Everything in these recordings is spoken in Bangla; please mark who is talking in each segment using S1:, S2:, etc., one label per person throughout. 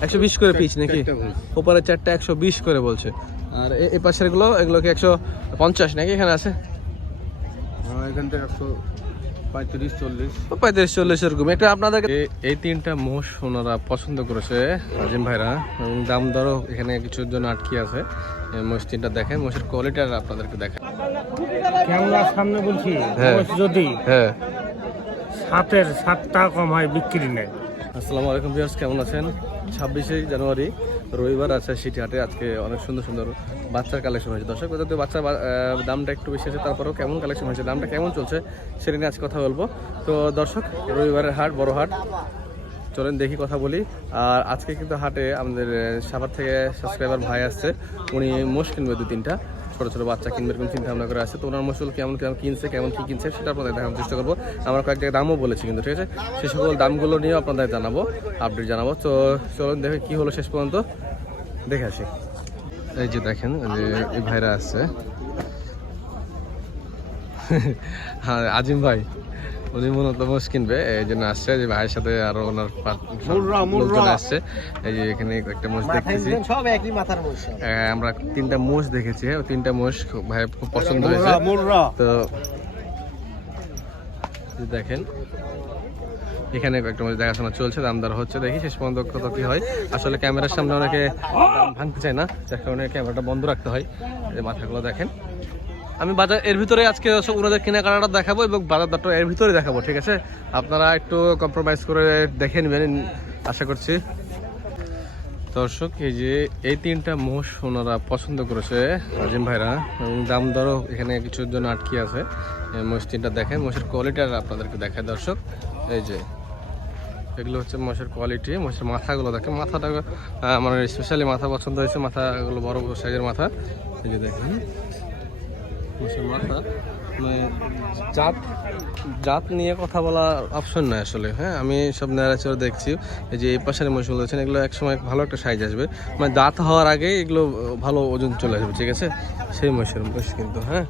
S1: একশো বিশ করে পিস নাকি। উপরে চারটা একশো বিশ করে বলছে। আর এ- এ পাশেরগুলো এগুলো কি একশো পঞ্চাশ নাকি এখানে আছে?
S2: হ্যাঁ, পঁয়ত্রিশ চল্লিশ।
S1: পঁয়ত্রিশ চল্লিশ এরকম। এটা আপনাদের এই তিনটা মোষ ওনারা পছন্দ করেছে আজিম ভাইরা। এবং দাম দরও এখানে কিছুর জন্য আটকে আছে। এই মোষ তিনটা দেখেন মোষের কোয়ালিটি আর আপনাদেরকে দেখেন
S3: ক্যামেরার সামনে বলছি
S1: হ্যাঁ।
S3: যদি
S1: হ্যাঁ।
S3: সাতের সাত টাকা কম হয় বিক্রি নেই।
S1: আসসালামু আলাইকুম ভিউয়ার্স কেমন আছেন? ছাব্বিশে জানুয়ারি, রবিবার আছে সিটি হাটে। আজকে অনেক সুন্দর সুন্দর বাচ্চার কালেকশন হয়েছে। দর্শক তো বাচ্চার দামটা একটু বেশি আছে, তারপরেও কেমন কালেকশন হয়েছে, দামটা কেমন চলছে সেটা নিয়ে আজকে কথা বলব। তো দর্শক, রবিবারের হাট, বড় হাট। চলেন দেখি, কথা বলি। আর আজকে কিন্তু হাটে আমাদের সাভার থেকে সাবস্ক্রাইবার ভাই আসছে। উনি মোষ কিনবে দু তিনটা। ছোট ছোট বাচ্চা কিনবে এরকম চিন্তা ভাবনা করে আছে তো ওনার মশুল কেমন কেমন কিনছে, কেমন কী কিনছে সেটা আপনাদের দেখানোর চেষ্টা করব। আমরা কয়েক জায়গায় দামও বলেছি কিন্তু, ঠিক আছে? সে সকল দামগুলো নিয়েও আপনাদের জানাব আপডেট জানাব। তো চলুন দেখে কী হলো শেষ পর্যন্ত। দেখে আসি। এই যে দেখেন এই ভাইরা আসছে। হ্যাঁ আজিম ভাই। উনি মূলত মোষ কিনবে এই জন্য আসছে যে ভাইয়ের সাথে আরও ওনার লোকজন আসছে। এই যে এখানে একটা মোষ দেখতেছি।
S3: সব একই মাথার মোষ
S1: আহ, আমরা তিনটা মোষ দেখেছি হ্যাঁ, তিনটা মোষ খুব- ভাই খুব পছন্দ হয়েছে। তো দেখেন এখানে একটা মোষ দেখাশোনা চলছে দামদার হচ্ছে দেখি শেষ পর্যন্ত কত কি হয়। আসলে ক্যামেরার সামনে অনেকে ভাঙতে চায় না যার কারণে ক্যামেরাটা বন্ধ রাখতে হয়। মাথাগুলো দেখেন। আমি বাজার, এর ভিতরে আজকে ওনাদের কেনাকাটাটা দেখাবো এবং বাজার দরটা এর ভিতরে দেখাবো, ঠিক আছে? আপনারা একটু কম্প্রোমাইজ করে দেখে নেবেন, আশা করছি। দর্শক, এই যে এই তিনটা মোষ ওনারা পছন্দ করেছে আজিম ভাইরা, এবং দাম দরও এখানে কিছুর জন্য আটকে আছে। মোষ তিনটা দেখেন, মোষের কোয়ালিটি আর আপনাদেরকে দেখায়। দর্শক, এই যে এগুলো হচ্ছে মোষের কোয়ালিটি মোষের মাথাগুলো দেখেন, মাথাটা আমার স্পেশালি মাথা পছন্দ হয়েছে, মাথাগুলো বড় সাইজের মাথা। এই যে দেখেন। মোষের মাথা। মানে জাত জাত নিয়ে কথা বলা অপশন নয় আসলে হ্যাঁ? আমি সব ন্যারাচর দেখছি। এই যে এই পাশের মশগুলো আছেন এগুলো একসময় ভালো একটা সাইজ আসবে। মানে দাঁত হওয়ার আগে এগুলো ভালো ওজন চলে আসবে, ঠিক আছে? সেই মশের মশ কিন্তু হ্যাঁ?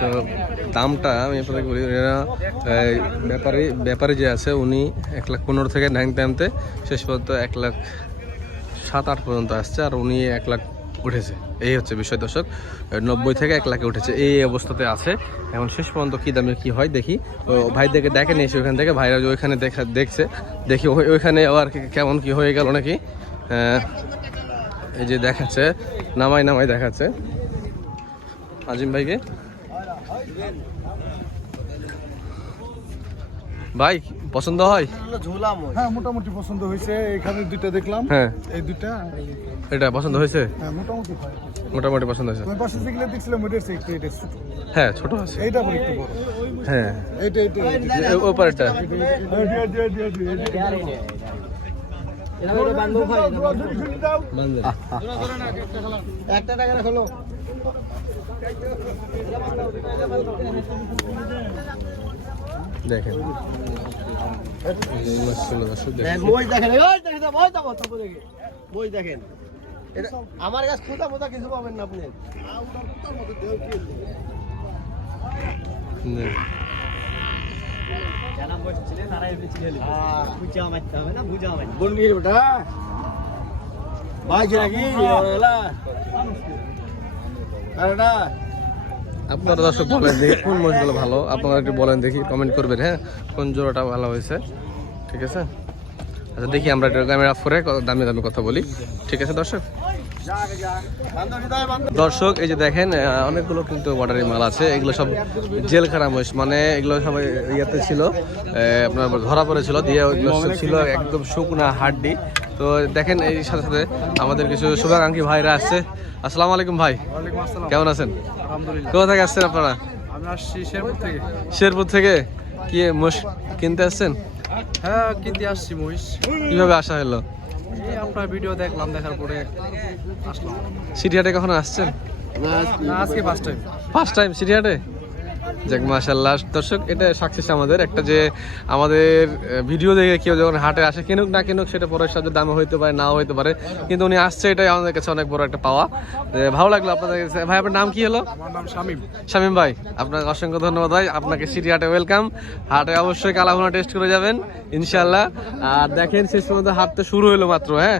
S1: তো দামটা আমি আপনাকে বলি, এরা ব্যাপারী ব্যাপারী যে আছে, উনি এক লাখ পনেরো থেকে নাইনতে আনতে শেষ পর্যন্ত এক লাখ সাত আট পর্যন্ত আসছে, আর উনি এক লাখ উঠেছে। এই হচ্ছে বিষয় দর্শক, নব্বই থেকে এক লাখে উঠেছে। এই অবস্থাতে আছে। এখন শেষ পর্যন্ত কী দামে কী হয় দেখি। ভাইদেরকে দেখেনি এসে ওইখান থেকে, ভাইরা ওইখানে দেখা দেখছে, দেখি ওই- ওইখানে আবার কেমন কি হয়ে গেল নাকি। এই যে দেখাচ্ছে নামাই নামাই দেখাচ্ছে। আজিম ভাইকে। ভাই পছন্দ হয়?
S4: হ্যাঁ মোটামুটি পছন্দ হয়েছে। এখানে দুইটা দেখলাম।
S1: হ্যাঁ।
S4: এই দুইটা।
S1: এটা পছন্দ হয়েছে?
S4: হ্যাঁ মোটামুটি
S1: মোটামুটি পছন্দ হয়েছে।
S4: তোমার পাশে যেগুলো দেখছিলাম ওইটা একটু এটা ছোট।
S1: হ্যাঁ ছোট আছে।
S4: এইটা একটু বড়।
S1: হ্যাঁ।
S4: এইটা এইটা দাও।
S3: একটা টাকা হলো
S1: দেখেন। দেখেন।
S3: আমার কাছে খোঁজা মোজা কিছু পাবেন না আপনি। বেটা ভাই
S1: আপনারা দর্শক বলেন দেখি কোন মাছগুলো ভালো। আপনারা একটু বলেন দেখি কমেন্ট করবেন হ্যাঁ? কোন জোড়াটা ভালো হয়েছে? ঠিক আছে? আচ্ছা দেখি আমরা এটা ক্যামেরা ফোরে দামে দামে কথা বলি। ঠিক আছে, দর্শক? দর্শক, এই যে দেখেন অনেকগুলো কিন্তু বর্ডারি মাল আছে। এগুলো সব জেল খারাপ মহিষ মানে এগুলো সবাই ইয়েতে ছিল। আপনার ধরা পড়েছিল, দিয়ে ছিল একদম শুকনা হাড্ডি। তো দেখেন এই সাথে সাথে আমাদের কিছু শুভাকাঙ্ক্ষী ভাইরা আসছে। আসসালামু আলাইকুম ভাই। কেমন আছেন? কোথা থেকে আসছেন আপনারা?
S4: শেরপুর থেকে।
S1: কি মোষ কিনতে আসছেন?
S4: হ্যাঁ কিনতে আসছি মহিষ।
S1: কীভাবে আসা হলো?
S4: আপনার ভিডিও দেখলাম দেখার পরে আসলাম।
S1: সিটিহাটে কখনো আসছেন?
S4: না আজকে ফার্স্ট টাইম
S1: ফার্স্ট টাইম সিটিহাটে? যাক মাশাল্লাহ দর্শক এটা সাকসেস আমাদের। একটা যে আমাদের ভিডিও দেখে কেউ যখন হাটে আসে কিনুক না কিনুক সেটা পরের সাথে দামে হইতে পারে নাও হইতে পারে। কিন্তু উনি আসছে এটাই আমাদের কাছে অনেক বড় একটা পাওয়া। ভালো লাগল আপনাদের কাছে। ভাই আপনার নাম কি হলো?
S4: আমার নাম শামীম।
S1: শামীম ভাই আপনাকে অসংখ্য ধন্যবাদ ভাই। আপনাকে সিটি হাটে ওয়েলকাম। হাটে অবশ্যই কালাভুনা টেস্ট করে যাবেন ইনশাল্লাহ আর দেখেন শেষ পর্যন্ত হাট তো শুরু হলো মাত্র হ্যাঁ?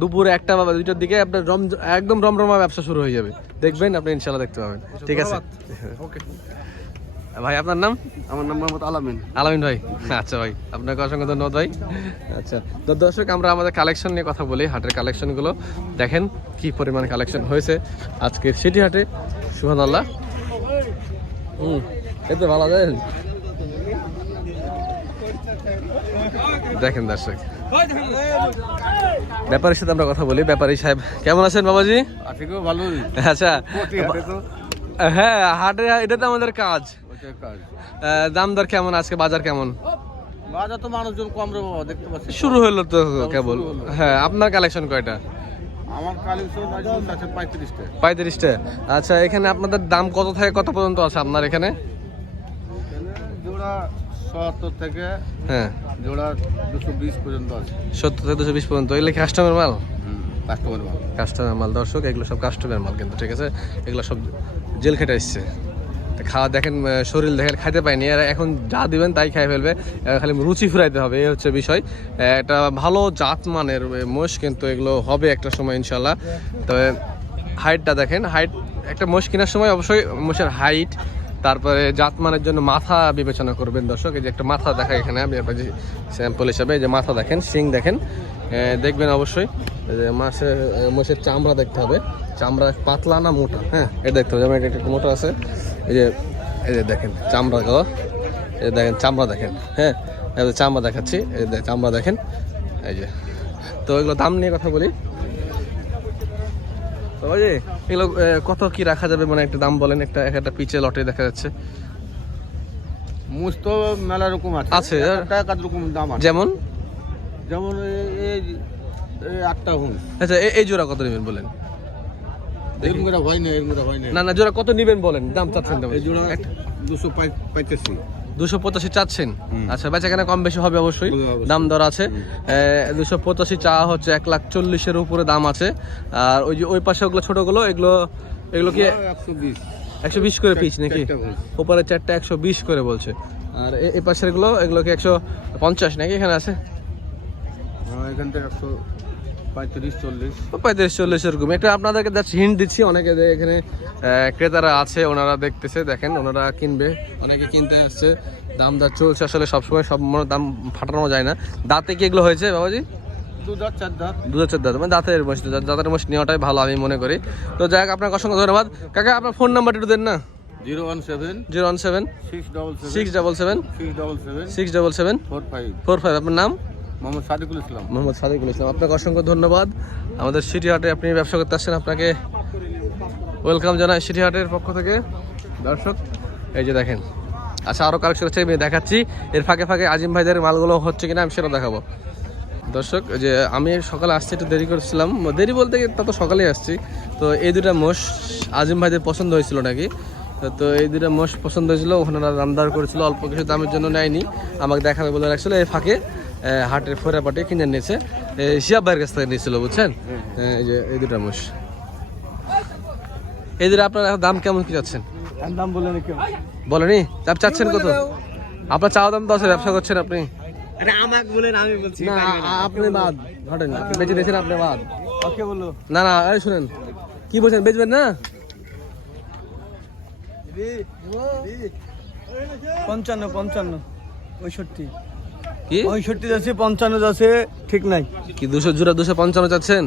S1: দুপুর একটা বা দুইটার দিকে আপনার রম একদম রমরমা ব্যবসা শুরু হয়ে যাবে। দেখবেন আপনি ইনশাল্লাহ দেখতে পাবেন। ঠিক আছে।
S4: ওকে
S1: ভাই আপনার নাম?
S2: আমার নাম মোহাম্মদ আলামিন।
S1: আলামিন ভাই। আচ্ছা ভাই আপনাকে অসংখ্য ধন্যবাদ ভাই। আচ্ছা তো দর্শক আমরা আমাদের কালেকশন নিয়ে কথা বলি হাটের কালেকশনগুলো দেখেন কি পরিমাণ কালেকশন হয়েছে আজকের সিটি হাটে। সুহান আল্লাহ হুম এতে ভালো দেন। দেখেন দর্শক। ব্যাপারীর সাথে আমরা কথা বলি। ব্যাপারী সাহেব কেমন আছেন বাবাজি? আচ্ছা। হ্যাঁ হাটে এটা তো আমাদের কাজ। দাম দর কেমন আজকে? বাজার কেমন?
S2: বাজার তো মানুষজন কম রে বাবা দেখতে পাচ্ছি।
S1: শুরু হলো তো কেবল। হ্যাঁ আপনার কালেকশন কয়টা?
S2: আমার কালেকশন আছে পঁয়ত্রিশটা।
S1: পঁয়ত্রিশটা। আচ্ছা এখানে আপনাদের দাম কত থেকে কত পর্যন্ত আছে আপনার এখানে
S2: জোড়া সত্তর থেকে
S1: হ্যাঁ।
S2: জোড়া দুশো বিশ পর্যন্ত আছে।
S1: সত্তর থেকে দুশো বিশ পর্যন্ত। এগুলো কাস্টমার মাল?
S2: কাস্টমার মাল।
S1: কাস্টমার মাল দর্শক এগুলো সব কাস্টমার মাল কিন্তু ঠিক আছে? এগুলো সব জেল খেটে খাওয়া দেখেন শরীর দেখেন খাইতে পায়নি। আর এখন যা দিবেন তাই খাই ফেলবে। খালি রুচি ফুরাইতে হবে এই হচ্ছে বিষয়। একটা ভালো জাত মানের মোষ কিন্তু এগুলো হবে একটা সময় ইনশাল্লাহ তবে হাইটটা দেখেন হাইট একটা মোষ কেনার সময় অবশ্যই মোষের হাইট তারপরে জাতমানের জন্য মাথা বিবেচনা করবেন দর্শক। এই যে একটা মাথা দেখা এখানে আমি স্যাম্পল হিসাবে এই যে মাথা দেখেন শিং দেখেন। দেখবেন অবশ্যই আহ, মোষের চামড়া দেখতে হবে। চামড়া পাতলা না মোটা? হ্যাঁ এটা দেখতে হবে। যেমন এটা একটু মোটা আছে। এই যে এই যে দেখেন চামড়া গো এই দেখেন চামড়া দেখেন। হ্যাঁ চামড়া দেখাচ্ছি। এই চামড়া দেখেন। এই যে তো এগুলো দাম নিয়ে কথা বলি। ওই এগুলো কত কি রাখা যাবে? মানে একটা দাম বলেন একটা এক একটা পিচে লটে দেখা যাচ্ছে।
S2: মুস তো মেলা রকম আছে।
S1: আছে।
S2: একটা এক রকম দাম আছে।
S1: যেমন?
S2: যেমন এই- আটটা হুঁস
S1: আচ্ছা এই জোড়া কত নেবেন বলেন?
S2: হয় না হয় না।
S1: না না জোড়া কত নেবেন বলেন? দাম চাচ্ছেন
S2: এই জোড়া দুশো পঁয়তাশি
S1: দুশো পঁচাশি চাচ্ছেন। আচ্ছা বেচা কেনা কম বেশি হবে অবশ্যই। দাম দর আছে। দুশো পঁচাশি চা হচ্ছে এক লাখ চল্লিশের উপরে দাম আছে। আর ওই যে ওই পাশে ওগুলো ছোটগুলো এগুলো এগুলো কি
S2: একশো বিশ।
S1: করে পিস নাকি?
S2: হুঁস।
S1: চারটা একশো বিশ করে বলছে। আর এ- এই পাশেরগুলো এগুলো কি একশো পঞ্চাশ নাকি এখানে আছে?
S2: হ্যাঁ, এখান থেকে একশো পঁয়ত্রিশ চল্লিশ।
S1: পঁয়ত্রিশ চল্লিশ এরকম। এটা আপনাদেরকে জাস্ট হিন্ট দিচ্ছি অনেকে এখানে ক্রেতারা আছে ওনারা দেখতেছে দেখেন ওনারা কিনবে অনেকে কিনতে আসছে। দাম দর চলছে আসলে সবসময় সব দাম ফাটানো যায় না। দাঁতে কি এগুলো হয়েছে বাবাজি?
S2: চার দাঁত।
S1: মানে দাঁতের মোষ দাঁতের মোষ নেওয়াটাই ভালো আমি মনে করি। তো যাই হোক আপনাকে অসংখ্য ধন্যবাদ। কাকা আপনার ফোন নাম্বারটা একটু দেন না।
S2: Zero one seven
S1: zero one seven
S2: six double seven
S1: six double seven
S2: six double seven
S1: six double seven
S2: four five.
S1: Four five আপনার নাম?
S2: মোহাম্মদ সাদিকুল ইসলাম।
S1: মোহাম্মদ সাদিকুল আপনাকে অসংখ্য ধন্যবাদ। আমাদের সিটি হাটে আপনি ব্যবসা করতে আসছেন আপনাকে। ওয়েলকাম জানাই সিটি হাটের পক্ষ থেকে। দর্শক, এই যে দেখেন আচ্ছা আরও কালেকশন হচ্ছে আমি দেখাচ্ছি। এর ফাঁকে ফাঁকে আজিম ভাইদের মালগুলো হচ্ছে কিনা আমি সেটা দেখাবো। দর্শক যে আমি সকালে আসতে একটু দেরি করছিলাম। দেরি বলতে গিয়ে তা তো সকালেই আসছি। তো এই দুটা মোষ আজিম ভাইদের পছন্দ হয়েছিল নাকি? তো- এই দুটা মোষ পছন্দ হয়েছিল, ওখানে ওরা দামদার করেছিল, অল্প কিছু দামের জন্য নেয়নি। আমাকে দেখাবে বলে রাখছিল, এই ফাঁকে। হাটের ফোরা পাটে কিনে নিয়েছে। এই শিয়াব ভাইয়ের কাছ থেকে নিয়েছিল বুঝছেন? এই যে এই দুটা মোষ। এই দুটো আপনার দাম কেমন কি যাচ্ছেন
S4: দাম বলে নাকি?
S1: বলেনি? আপনি চাচ্ছেন কত? আপনার চাওয়া দাম তো ব্যবসা করছেন আপনি?
S3: আরে আমাকে বলেন আমি বলছি
S1: না আপনি বাদ ঘটেন আপনি বেঁচে দিয়েছেন আপনি বাদ।
S4: ওকে বলো
S1: না না এই শুনেন কি বলছেন বেচবেন না?
S4: পঞ্চান্ন পঞ্চান্ন পঁয়ষট্টি।
S1: কি?
S4: পঁয়ষট্টি যাচ্ছে পঞ্চান্ন যাচ্ছে ঠিক নাই।
S1: কি দুশো জোড়া দুশো পঞ্চান্ন চাচ্ছেন?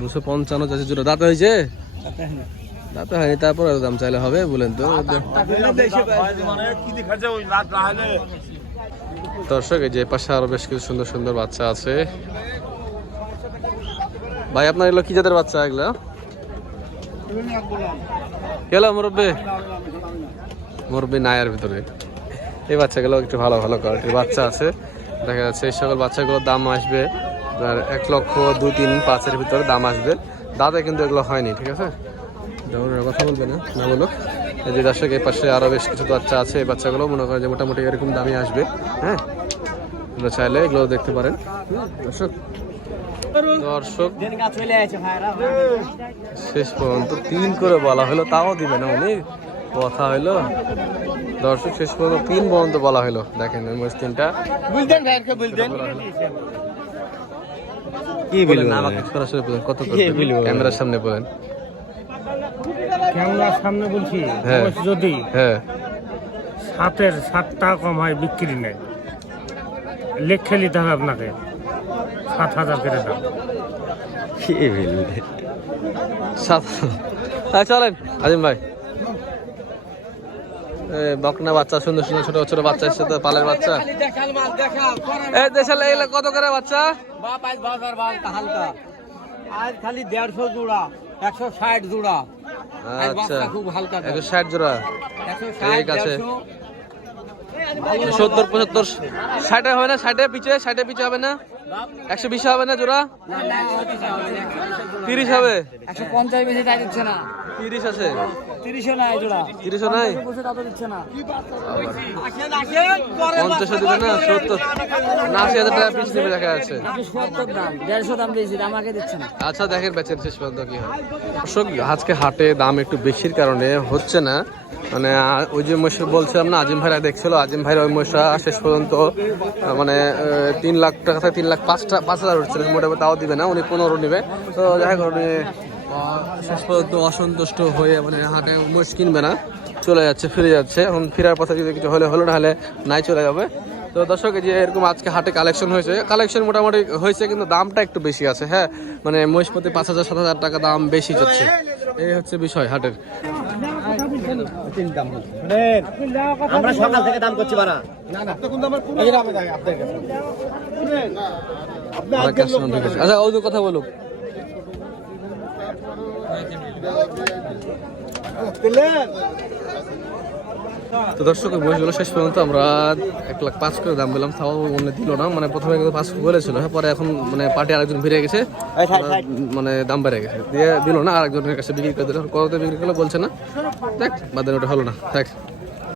S1: দুশো পঞ্চান্ন জোড়া। দাঁত হয়েছে? দাঁত হয়নি। তারপরে দাম চাইলে হবে বলেন তো। দর্শক এই যে পাশে আরও বেশ কিছু সুন্দর সুন্দর বাচ্চা আছে। ভাই আপনার এগুলো কি জাতের বাচ্চা এগুলো? গেল মুরব্বী? মুরব্বী নায়ের ভিতরে। এই বাচ্চাগুলো একটু ভালো ভালো কোয়ালিটির বাচ্চা আছে। দেখা যাচ্ছে এই সকল বাচ্চাগুলোর দাম আসবে আপনার এক লক্ষ দুই তিন পাঁচের ভিতরে দাম আসবে। দাদা কিন্তু এগুলো হয়নি ঠিক আছে? কথা বলবে না না বলো এই যে দর্শক এই পাশে আরও বেশ কিছু বাচ্চা আছে। এই বাচ্চাগুলো মনে করেন যে মোটামুটি এরকম দামি আসবে হ্যাঁ? আপনারা চাইলে এগুলো দেখতে পারেন দর্শক? দর্শক
S3: ভাইরা।
S1: শেষ পর্যন্ত তিন করে বলা হলো তাও দিবে না উনি। কথা হলো দর্শক শেষ পর্যন্ত তিন পর্যন্ত বলা হলো দেখেন ওই মহিষ তিনটা।
S3: বুঝলেন ভাইকে বুঝলেন
S1: কি বলেন আমাকে সরাসরি বলেন কত করে ক্যামেরার সামনে বলেন।
S5: ক্যামেরার সামনে বলছি
S1: হ্যাঁ।
S5: বয়স যদি
S1: হ্যাঁ।
S5: সাতের সাত টাকা কম হয় বিক্রি নেই লেখে নিতে হবে আপনাকে। সাত হাজার করে দাম।
S1: সাত হ্যাঁ চলেন আজিম ভাই। বকনা বাচ্চা সুন্দর সুন্দর ছোট ছোট বাচ্চা এসছে তো পালের বাচ্চা। এই কত করে বাচ্চা?
S3: বাপ আজ বাজার বাপ হালকা। আজ খালি দেড়শো জোড়া একশো ষাট জোড়া।
S1: আচ্ছা।
S3: খুব হালকা
S1: একশো ষাট জোড়া? ঠিক আছে। সত্তর পঁচাত্তর ষাটে হবে না? ষাটে পিছে ষাটে পিছে হবে না? একশো বিশে হবে না জোড়া? তিরিশ হবে?
S6: একশো পঞ্চাশ বেশি তাই দিচ্ছে না।
S1: তিরিশ আছে।
S6: তিরিশও নাই জোড়া।
S1: তিরিশও নাই?
S6: বলছে তা তো দিচ্ছে না।
S1: পঞ্চাশে দিবে না? সত্তর। না আশি হাজার টাকা পিস নেবে দেখা যাচ্ছে।
S6: সত্তর দাম দেড়শো দাম দিয়েছি আমাকে দিচ্ছে না।
S1: আচ্ছা দেখেন বেচের শেষ পর্যন্ত কি হয়। দর্শক আজকে হাটে দাম একটু বেশির কারণে হচ্ছে না। মানে ওই যে মহিষ বলছিলাম না আজিম ভাইরা দেখছিল আজিম ভাইরা ওই মহিষা শেষ পর্যন্ত মানে তিন লাখ টাকা থেকে তিন লাখ পাঁচটা পাঁচ হাজার উঠছিল মোটামুটি তাও দিবে না উনি পনেরো নেবে। তো যাই হোক শেষ পর্যন্ত অসন্তুষ্ট হয়ে মানে হাটে মহিষ কিনবে না চলে যাচ্ছে ফিরে যাচ্ছে। এখন ফেরার পথে যদি কিছু হলে হলো না হলে নাই চলে যাবে। তো দর্শক যে এরকম আজকে হাটে কালেকশন হয়েছে কালেকশন মোটামুটি হয়েছে কিন্তু দামটা একটু বেশি আছে হ্যাঁ? মানে মহিষপতি পাঁচ হাজার সাত হাজার টাকা দাম বেশি যাচ্ছে। এই হচ্ছে বিষয় হাটের।
S3: আমরা সকাল থেকে দাম করছি।
S1: আচ্ছা ওদের কথা বলুক। তো দর্শক ওই শেষ পর্যন্ত আমরা এক লাখ পাঁচ করে দাম পেলাম তাও মনে দিল না। মানে প্রথমে কিন্তু পাঁচ বলেছিল পরে এখন মানে পার্টি আরেকজন ফিরে গেছে মানে দাম বেড়ে গেছে। দিয়ে দিল না আরেকজনের কাছে বিক্রি করে দিল। করতে বিক্রি করলে বলছে না? দেখ বাদের ওটা হলো না। দেখ।